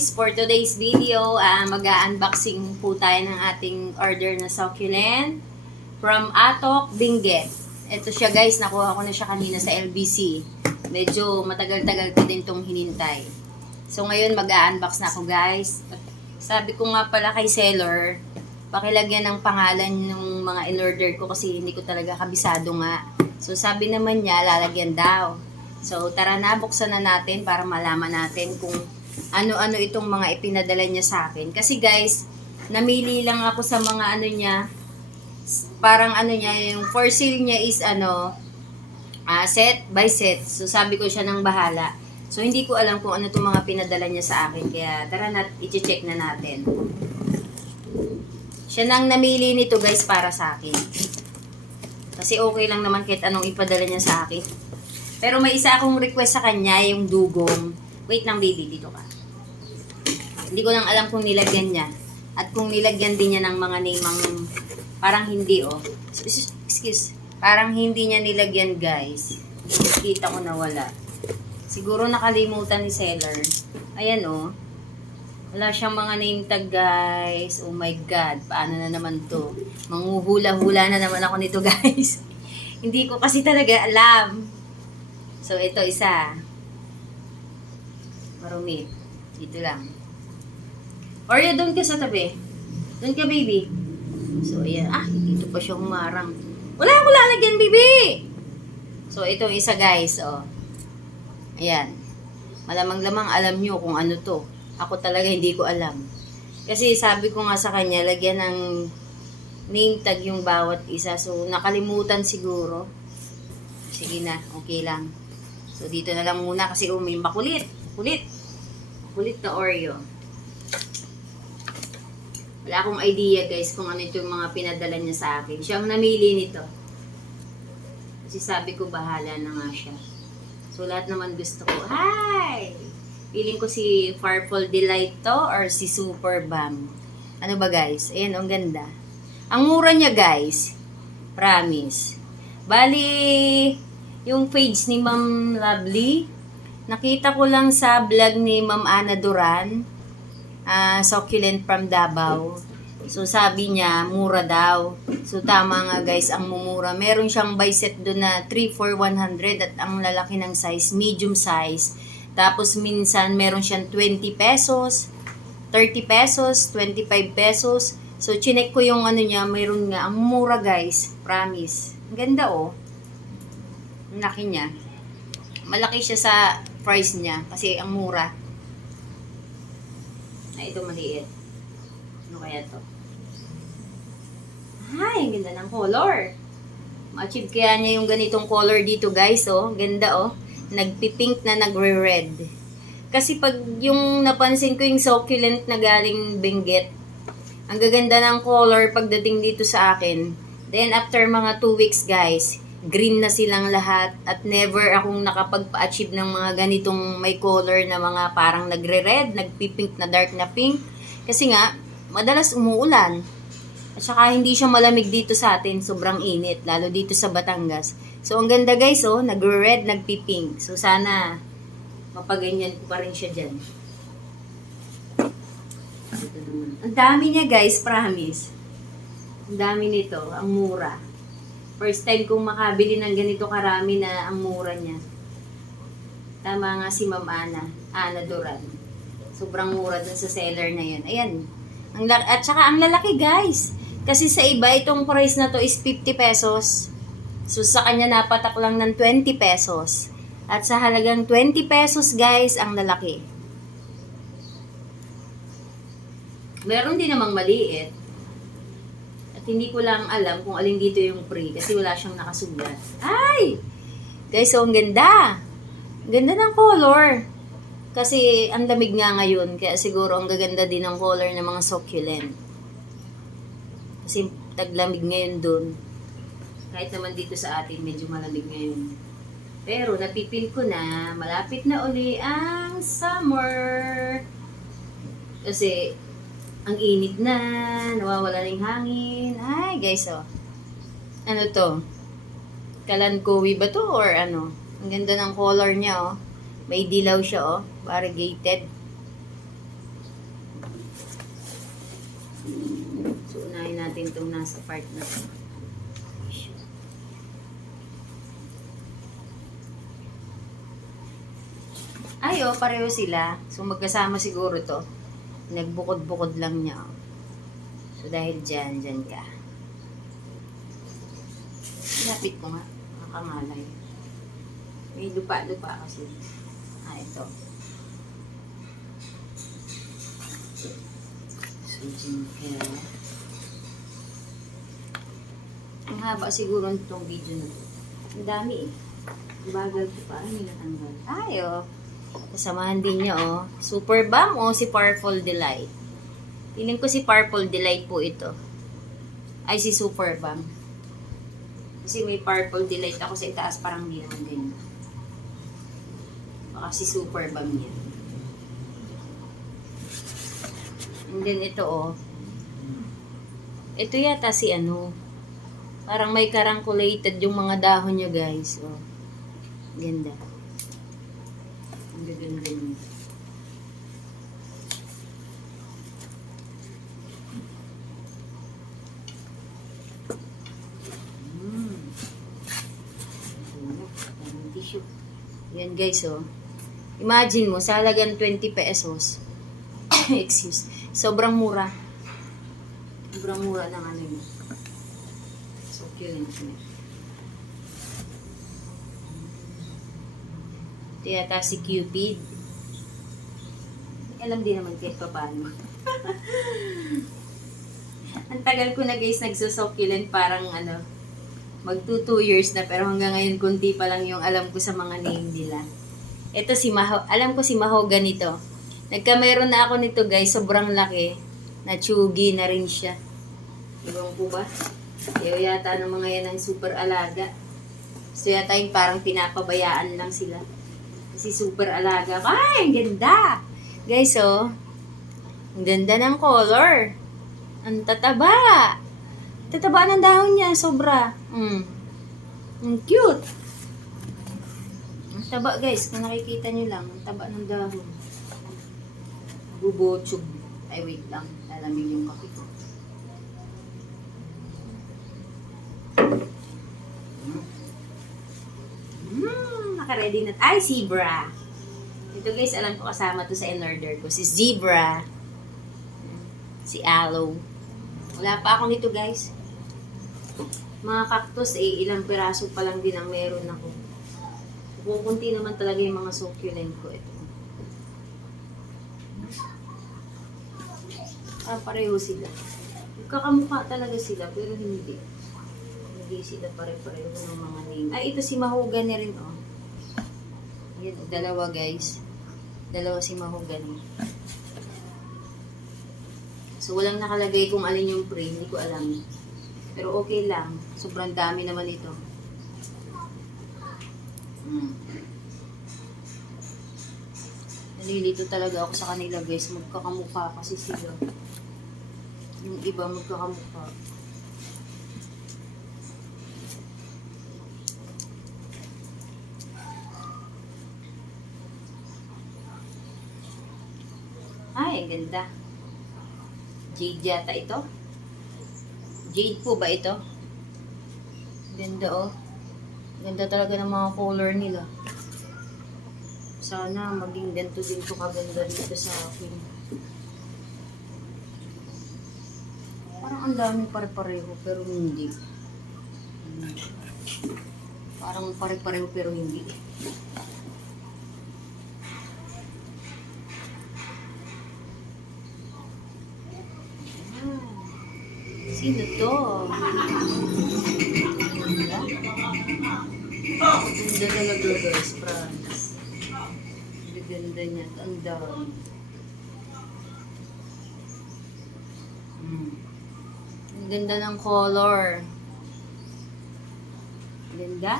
guys, for today's video, mag-unboxing po tayo ng ating order na succulent from Atok Benguet. Ito siya guys, nakuha ko na siya kanina sa LBC. Medyo matagal-tagal ko din itong hinintay. So ngayon mag-unbox na ako guys. Sabi ko nga pala kay seller, pakilagyan ng pangalan ng mga in-order ko kasi hindi ko talaga kabisado nga. So sabi naman niya, lalagyan daw. So tara na, buksan na natin para malaman natin kung ano-ano itong mga ipinadala niya sa akin. Kasi guys, namili lang ako sa mga ano niya, parang ano niya, yung for sale niya is set by set. So sabi ko siya nang bahala. So hindi ko alam kung ano itong mga pinadala niya sa akin. Kaya tara na, i-check na natin. Siya nang namili nito guys para sa akin. Kasi okay lang naman kahit anong ipadala niya sa akin. Pero may isa akong request sa kanya, yung dugong. Wait lang baby, dito ka. Hindi ko lang alam kung nilagyan niya. At kung nilagyan din niya ng mga namang parang hindi oh. Excuse. Parang hindi niya nilagyan guys. Kita ko na wala. Siguro nakalimutan ni seller. Ayan oh. Wala siyang mga name tag guys. Oh my god. Paano na naman to? Manghuhula-hula na naman ako nito guys. Hindi ko kasi talaga alam. So ito isa. Marumi. Dito lang. Oreo, doon ka sa tabi. Doon ka, baby. So, ayan. Dito pa siya humarang. Wala akong lalagyan, baby! So, ito isa, guys. Oh. Ayan. Malamang-lamang alam nyo kung ano to. Ako talaga hindi ko alam. Kasi sabi ko nga sa kanya, lagyan ng name tag yung bawat isa. So, nakalimutan siguro. Sige na. Okay lang. So, dito na lang muna kasi may makulit. Kulit. Kulit na Oreo. Wala akong idea guys kung ano itong mga pinadala niya sa akin. Siya ang namili nito. Kasi sabi ko bahala na nga siya. So lahat naman gusto ko. Hi! Feeling ko si Farful Delight to or si Super Bam. Ano ba guys? Ayan, ang ganda. Ang mura niya guys. Promise. Bali, yung page ni Ma'am Lovely, nakita ko lang sa vlog ni Ma'am Ana Duran. Succulent from Davao. So sabi niya, mura daw. So tama nga guys, ang mumura. Meron siyang buy set doon na 3 for 100 at ang lalaki ng size, medium size. Tapos minsan meron siyang 20 pesos, 30 pesos, 25 pesos. So chinek ko yung ano niya, meron nga. Ang mura guys, promise. Ang ganda oh. Ang laki niya. Malaki siya sa price niya kasi ang mura. Ito maliit. Ano kaya to? Ay, ang ganda ng color. Ma-achieve kaya niya yung ganitong color dito guys, oh. Ganda, oh. Nagpipink na nagre-red. Kasi pag yung napansin ko yung succulent na galing Benguet, ang gaganda ng color pagdating dito sa akin. Then after mga 2 weeks guys, green na silang lahat at never akong nakapagpa-achieve ng mga ganitong may color na mga parang nagre-red, nagpipink na dark na pink. Kasi nga, madalas umuulan. At saka hindi siya malamig dito sa atin, sobrang init, lalo dito sa Batangas. So ang ganda guys, oh, nagre-red, nagpipink. So sana mapaganyan ko pa rin siya dyan. Ang dami niya guys, promise. Ang dami nito, ang mura. First time kong makabili ng ganito karami na ang mura niya. Tama nga si Ma'am Ana Duran. Sobrang mura dun sa seller na yan. Ayan. At saka ang lalaki guys. Kasi sa iba itong price na to is 50 pesos. So sa kanya napatak lang ng 20 pesos. At sa halagang 20 pesos guys, ang lalaki. Meron din namang maliit. At hindi ko lang alam kung alin dito yung free kasi wala siyang nakasulat. Ay! Guys, so ang ganda. Ang ganda ng color. Kasi ang lamig nga ngayon. Kaya siguro ang gaganda din ng color ng mga succulent. Kasi taglamig ngayon dun. Kahit naman dito sa atin, medyo malamig ngayon. Pero napipil ko na malapit na uli ang summer. Kasi ang init na, nawawala ng hangin. Ay, guys, oh. Ano to? Kalankowi ba to or ano? Ang ganda ng color niya, oh. May dilaw siya, oh. Variegated. So, unahin natin itong nasa part na to. Ay, oh, pareho sila. So, magkasama siguro to. Nagbukod-bukod lang niya. Oh. So, dahil dyan ka. Lapit ko nga. Nakamalay. May lupa-lupa kasi. Ah, ito. So, dyan ka. Ang haba siguro nitong video na to. Ang dami eh. Bagal ko pa. Ano yung natanggal? Ay, oh. Kasamahan din niya, oh. Super Balm o si Purple Delight? Piling ko si Purple Delight po ito. Ay, si Super Balm. Kasi may Purple Delight ako sa itaas, parang hindi naman ganyan. Baka si Super Balm yan. And then ito, oh. Ito yata si ano. Parang may karangculated yung mga dahon niya, guys. Oh. Ganda. Ang gaganda niya. Tissue. Yan guys, oh. Imagine mo, sa halagang 20 pesos. Excuse. Sobrang mura. Sobrang mura ng ano yun. So cute niya. Ito yata si Cupid. Alam din naman kahit pa paano. Ang tagal ko na guys nagsusucculent, parang ano, mag 2 years na, pero hanggang ngayon kunti pa lang yung alam ko sa mga name nila. Ito si alam ko si Mahogany to. Nagkameron na ako nito guys, sobrang laki. Natsugi na rin siya. Ibang po ba? Ayaw yata ng mga yan ang super alaga. So yata yung parang pinapabayaan lang sila. Kasi super alaga. Ay, ang ganda! Guys, oh. Ang ganda ng color. Ang tataba. Tataba ng dahon niya, sobra. Ang cute. Ang taba, guys. Kung nakikita nyo lang, ang taba ng dahon. Bubotsog. Ay, wait lang. Lalamig yung kape ko. Naka-ready na. Ay, zebra. Ito guys, alam ko kasama to sa in-order ko. Si zebra. Si aloe. Wala pa ako nito guys. Mga cactus eh, ilang piraso pa lang din ang meron ako. Kukunti naman talaga yung mga succulent ko. Ito. Ah, pareho sila. Magkakamukha talaga sila, pero hindi. Hindi sila pare-pareho ng mga name. Ay, ito si Mahogany rin, oh. Yan, dalawa guys. Dalawa si Mahogany. So, walang nakalagay kung alin yung frame. Hindi ko alam. Pero okay lang. Sobrang dami naman ito. Nalilito talaga ako sa kanila guys. Magkakamukha kasi sila. Yung iba magkakamukha. Ay, ang ganda. Jade yata ito. Jade po ba ito? Ganda, oh. Ganda talaga ng mga color nila. Sana maging ganito din ko kaganda dito sa akin. Parang ang daming pare-pareho pero hindi. Parang pare-pareho pero hindi. Sino to? Ganda talaga guys, promise. Ganda niya. Ang dami. Ang ganda ng color. Ganda?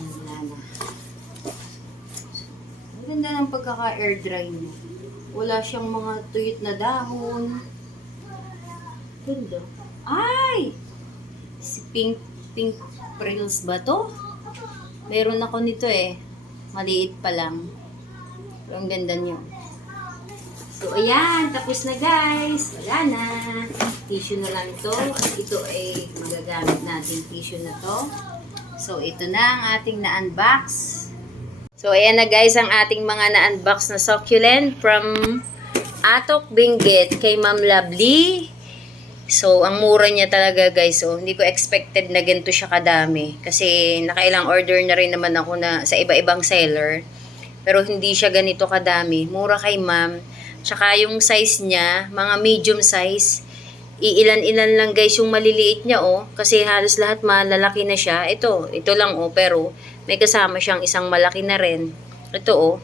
Wala na. Ang ganda ng pagkaka-air dry niya. Wala siyang mga tuyot na dahon. Ganda. Ay! Si pink frills ba to? Meron ako nito eh. Maliit pa lang. Pero ang ganda niyo. So, ayan. Tapos na, guys. Wala na. Tissue na lang ito. At ito ay magagamit natin tissue na to. So, ito na ang ating na-unbox. So, ayan na, guys, ang ating mga na-unbox na succulent from Atok Benguet kay Ma'am Lovely. So, ang mura niya talaga, guys. So, hindi ko expected na ganito siya kadami. Kasi, nakailang order na rin naman ako na sa iba-ibang seller. Pero, hindi siya ganito kadami. Mura kay ma'am. Tsaka, yung size niya, mga medium size. Iilan-ilan lang, guys, yung maliliit niya, oh. Kasi, halos lahat malalaki na siya. Ito lang, oh. Pero, may kasama siyang isang malaki na rin. Ito, oh.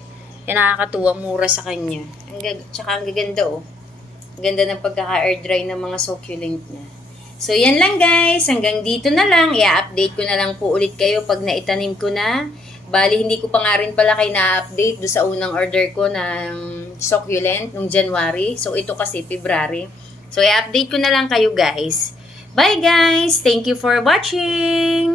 Yan, nakakatuwa. Mura sa kanya. Tsaka, ang gaganda, oh. Ganda ng pagkaka-air dry ng mga succulent niya. So, yan lang, guys. Hanggang dito na lang. I-update ko na lang po ulit kayo pag naitanim ko na. Bali, hindi ko pa nga rin pala kayo na-update do sa unang order ko ng succulent nung January. So, ito kasi February. So, i-update ko na lang kayo, guys. Bye, guys! Thank you for watching!